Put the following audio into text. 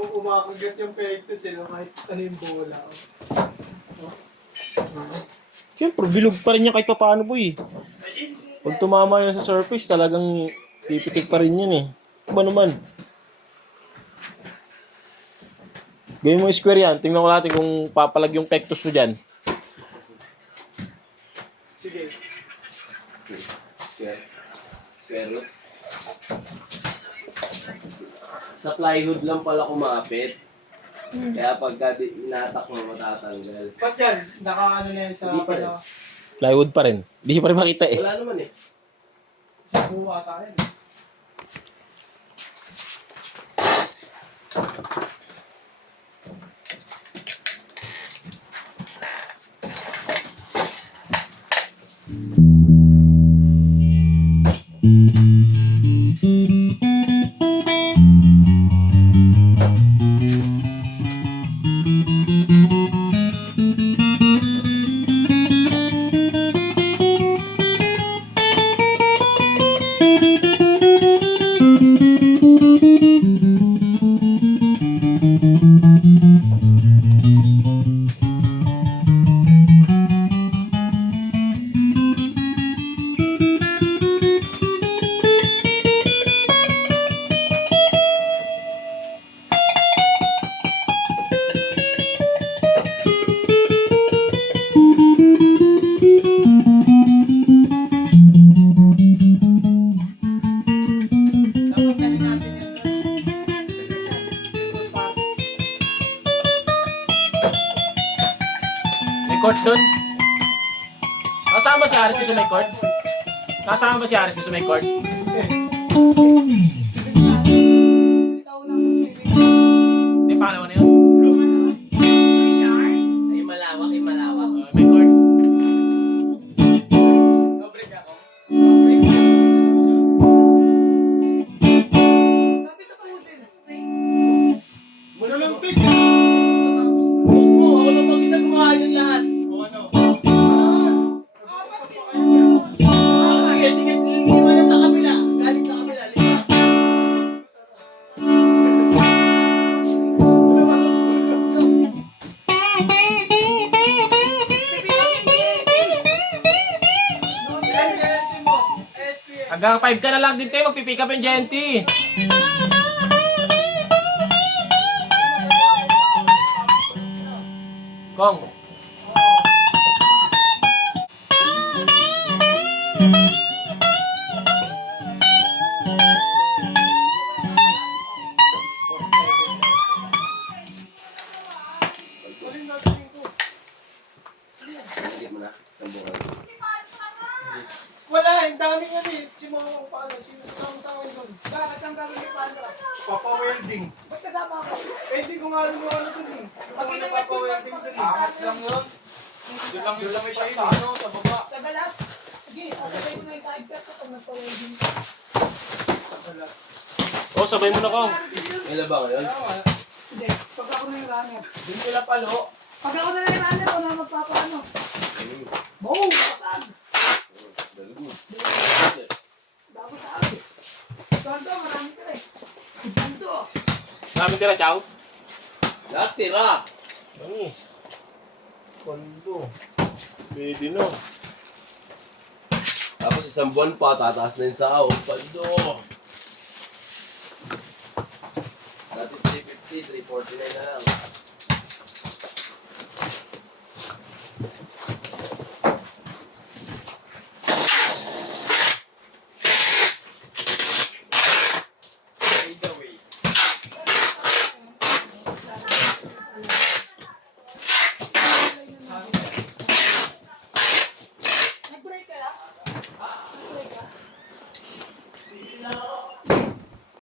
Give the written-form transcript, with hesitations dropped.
Umakagat yung pekto sila kahit ano yung bola. Siyempre, bilog pa rin yan kahit pa paano, boy. Pag tumama yan sa surface, talagang pipitik pa rin yan eh. Ba naman? Gawin mo square yan. Tingnan ko natin kung papalag yung pectus mo dyan. Sige. Square root. Sa plywood lang pala kumapit. Kaya pagka inatak mo, matatanggal. Ba't yan? Naka-ano na yan sa... Hindi pa rin. Plywood pa rin. Hindi siya pa rin makita eh. Wala naman eh. Sa buwa tayo. Dapat dali natin yan doon. Christmas party. May court dun? Kasama si Aris gusto may court? Kasama ba si Aris gusto may court? Sa unang swimming. Hindi, pangalawa na yun. Ay, malawak, ay malawak. May court. No-break ako. No-break. Sabi ko tapusin. Olympic! Mismo, ako lang mag-isa gumawa yung lahat. O ano? Sige, sige, nililiwan na sa kabila. Galing sa kabila, lima. Hanggang 5 ka na lang din tayo, magpipick up yung Genty. Kong. Sige mo na, tambukan. Wala, ang daming ano eh. Si Mama ko paano, sino sa akin doon? Bakit ang gagawin ni Pandras? Papa-welding. Ba't kasama ako? Eh, hindi ko nga alam yung ano doon eh. Pag papa-welding doon eh. Angat lang yun. Yun lang may siya sa ano, sa baba. Sa galas. Sige, sasabay ko na yung side cut ko pag nagpa-welding. Oh, sabay mo na, Kong. May labang yun? Hindi, pag ako na yung runner. Doon sila palo. Pag ako na yung runner, ako na magpapaano. Boom! Pasag! Dapat sa akin. Ganto, marami ka rin. Ganto! Marami tira, chow. Lahat tira! Anis. Kondo. Pwede no. Tapos isang buwan pa, tataas na yung sahod. Pando! Dati 350, 349 na lang.